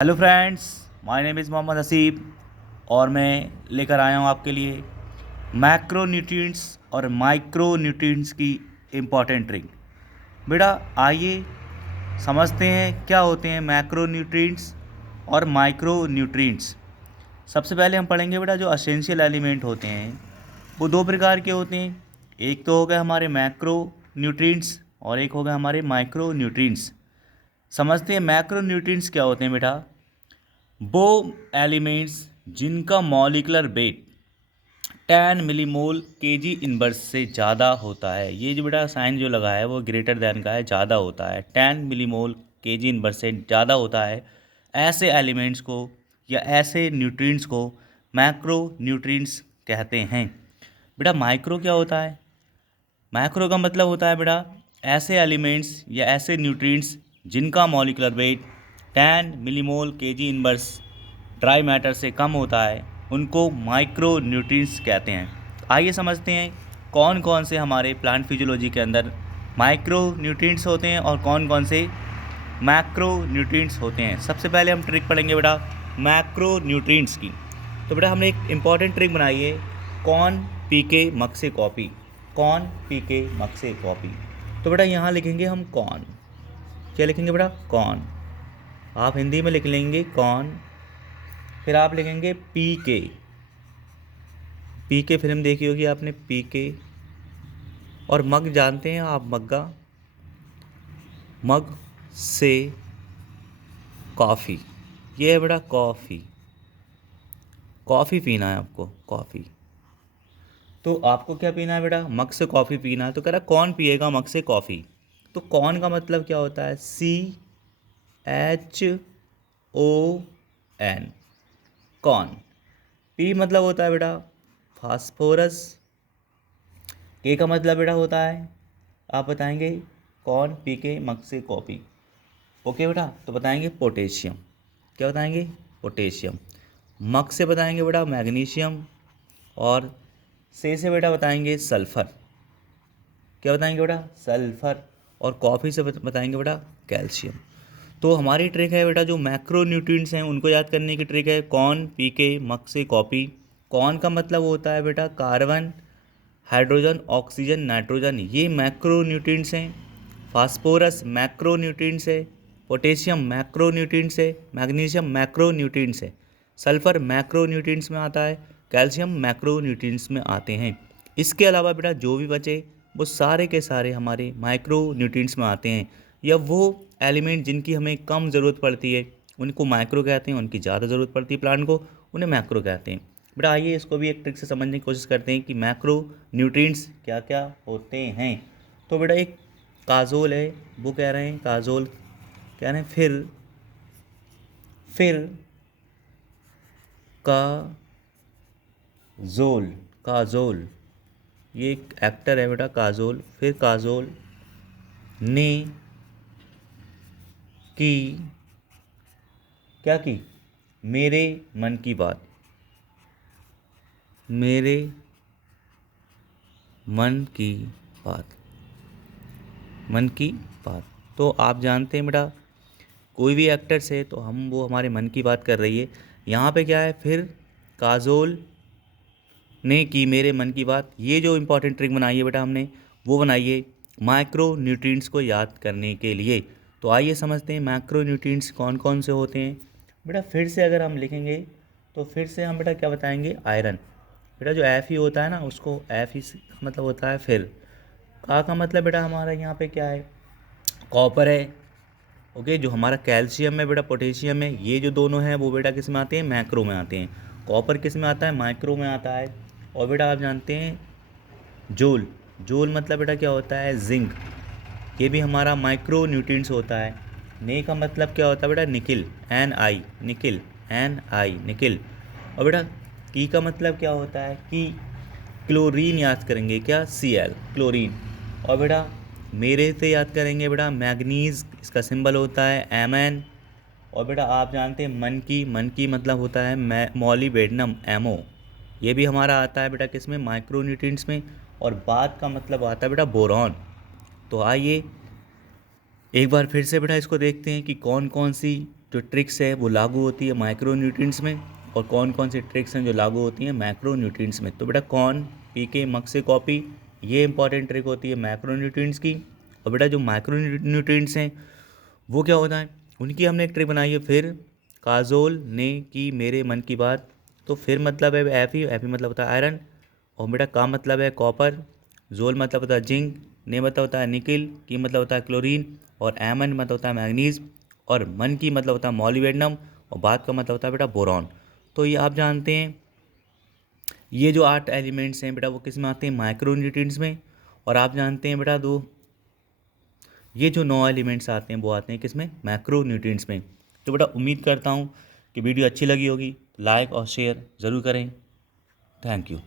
Hello friends, my name is Mohammad Haseeb और मैं लेकर आया हूँ आपके लिए मैक्रो न्यूट्रिएंट्स और माइक्रो न्यूट्रिएंट्स की इम्पॉर्टेंट ट्रिक। बेटा आइए समझते हैं क्या होते हैं मैक्रो न्यूट्रिएंट्स और माइक्रो न्यूट्रिएंट्स। सबसे पहले हम पढ़ेंगे बेटा जो एसेंशियल एलिमेंट होते हैं वो दो प्रकार के होते हैं। एक तो हो गए हमारे मैक्रो न्यूट्रिएंट्स और एक हो गए हमारे माइक्रो न्यूट्रिएंट्स। समझते हैं मैक्रो न्यूट्रिएंट्स क्या होते हैं बेटा। वो एलिमेंट्स जिनका molecular weight 10 millimole KG inverse से ज़्यादा होता है। ये जो बेटा साइन जो लगा है वो ग्रेटर देन का है, ज़्यादा होता है, 10 मिलीमोल केजी इनवर्स से ज़्यादा होता है। ऐसे एलिमेंट्स को या ऐसे न्यूट्रिएंट्स को मैक्रो न्यूट्रिएंट्स कहते हैं। बेटा माइक्रो क्या होता है? मैक्रो का मतलब होता है बेटा ऐसे एलिमेंट्स या ऐसे न्यूट्रिएंट्स जिनका molecular weight 10 millimole KG inverse dry matter से कम होता है, उनको माइक्रो न्यूट्रिएंट्स कहते हैं। आइए समझते हैं कौन कौन से हमारे प्लांट फिजियोलॉजी के अंदर माइक्रो न्यूट्रिएंट्स होते हैं और कौन कौन से मैक्रो न्यूट्रिएंट्स होते हैं। सबसे पहले हम ट्रिक पढ़ेंगे बेटा मैक्रो न्यूट्रिएंट्स की। तो बेटा हमने एक इम्पॉर्टेंट ट्रिक बनाई है, कौन पी के मग से कॉपी। कौन पी के मग से कॉपी। तो बेटा यहाँ लिखेंगे हम कौन। क्या लिखेंगे बेटा? कौन। आप हिंदी में लिख लेंगे कौन, फिर आप लिखेंगे पी के। पी के फिल्म देखी होगी आपने, पी के। और मग जानते हैं आप, मग्गा, मग से कॉफ़ी। ये है बेटा कॉफ़ी। कॉफ़ी पीना है आपको, कॉफ़ी। तो आपको क्या पीना है बेटा? मग से कॉफ़ी पीना है। तो कह रहा कौन पिएगा मग से कॉफ़ी। तो कौन का मतलब क्या होता है? CHON, कौन। पी मतलब होता है बेटा फास्फोरस। के का मतलब बेटा होता है, आप बताएंगे कौन पी के मग से कॉफ़ी। ओके बेटा, तो बताएंगे पोटेशियम। क्या बताएंगे? पोटेशियम। मग से बताएंगे बेटा मैग्नीशियम। और से बेटा बताएंगे सल्फ़र। क्या बताएंगे बेटा? सल्फ़र। और कॉफ़ी से बताएंगे बेटा कैल्शियम। तो हमारी ट्रिक है बेटा जो मैक्रो न्यूट्रिएंट्स हैं उनको याद करने की ट्रिक है, कौन पी के मग से कॉफ़ी। कौन का मतलब होता है बेटा कार्बन, हाइड्रोजन, ऑक्सीजन, नाइट्रोजन, ये मैक्रो न्यूट्रिएंट्स हैं। फास्फोरस मैक्रो न्यूट्रिएंट्स है। पोटेशियम मैक्रो न्यूट्रिएंट्स है। मैग्नीशियम मैक्रो न्यूट्रिएंट्स है। सल्फ़र मैक्रो न्यूट्रिएंट्स में आता है। कैल्शियम मैक्रो न्यूट्रिएंट्स में आते हैं। इसके अलावा बेटा जो भी बचे वो सारे के सारे हमारे माइक्रो न्यूट्रिएंट्स में आते हैं, या वो एलिमेंट जिनकी हमें कम ज़रूरत पड़ती है उनको माइक्रो कहते हैं, उनकी ज़्यादा ज़रूरत पड़ती है प्लांट को, उन्हें मैक्रो कहते हैं। बेटा आइए इसको भी एक ट्रिक से समझने की कोशिश करते हैं कि मैक्रो न्यूट्रिएंट्स क्या क्या होते हैं। तो बेटा एक काजोल है, वो कह रहे हैं काजोल, कह रहे हैं फिर काजोल। काजोल ये एक एक्टर है बेटा काजोल। फिर काजोल ने की, क्या की? मेरे मन की बात। मेरे मन की बात। मन की बात। तो आप जानते हैं बेटा कोई भी एक्टर से तो हम वो हमारे मन की बात कर रही है। यहाँ पे क्या है? फिर काजोल ने की मेरे मन की बात। ये जो इम्पोर्टेंट ट्रिक बनाई है बेटा हमने वो बनाई है माइक्रो न्यूट्रिएंट्स को याद करने के लिए। तो आइए समझते हैं मैक्रो न्यूट्रिएंट्स कौन कौन से होते हैं। बेटा फिर से अगर हम लिखेंगे तो फिर से हम बेटा क्या बताएंगे? आयरन। बेटा जो एफ ही होता है ना उसको एफ ही मतलब होता है फिर। का मतलब बेटा हमारा यहाँ पे क्या है? कॉपर है। ओके, जो हमारा कैल्शियम है बेटा पोटेशियम है, ये जो दोनों हैं वो बेटा किस में आते हैं? मैक्रो में आते हैं। कॉपर किस में आता है? माइक्रो में आता है। और बेटा आप जानते हैं जोल। जोल मतलब बेटा क्या होता है? जिंक। ये भी हमारा माइक्रो न्यूट्रिएंट्स होता है। ने का मतलब क्या होता है बेटा? Nickel, NI, nickel, NI, nickel. और बेटा की का मतलब क्या होता है? कि क्लोरीन याद करेंगे, क्या? Cl, chlorine. और बेटा मेरे से याद करेंगे बेटा मैग्नीज, इसका सिंबल होता है Mn। और बेटा आप जानते हैं मन की मतलब होता है मॉलिबेडनम, MO। ये भी हमारा आता है बेटा किस में? माइक्रो न्यूट्रिएंट्स में। और बात का मतलब आता है बेटा बोरॉन। तो आइए एक बार फिर से बेटा इसको देखते हैं कि कौन कौन सी जो ट्रिक्स है वो लागू होती है माइक्रो न्यूट्रिएंट्स में, और कौन कौन सी ट्रिक्स हैं जो लागू होती हैं मैक्रो न्यूट्रिएंट्स में। तो बेटा कौन पी के मग से कॉपी, ये इंपॉर्टेंट ट्रिक होती है मैक्रो न्यूट्रिएंट्स की। और बेटा जो माइक्रो न्यूट्रिएंट्स हैं वो क्या होता है, उनकी हमने एक ट्रिक बनाई है। फिर काजोल ने की मेरे मन की बात, तो फिर मतलब है एफ ही मतलब होता है आयरन, और बेटा का मतलब है कॉपर, जोल मतलब होता है जिंक, ने मतलब होता है निकिल, की मतलब होता है क्लोरीन, और एमन मतलब होता है मैग्नीज, और मन की मतलब होता है मॉलिब्डेनम, और बात का मतलब होता है बेटा बोरॉन। तो ये आप जानते हैं ये जो 8 एलिमेंट्स हैं बेटा वो किस में आते हैं माइक्रो न्यूट्रिएंट्स में। और आप जानते हैं बेटा ये जो 9 एलिमेंट्स आते हैं वो आते हैं किस में मैक्रो न्यूट्रिएंट्स में। तो बेटा उम्मीद करता हूँ कि वीडियो अच्छी लगी होगी, लाइक और शेयर ज़रूर करें। Thank you.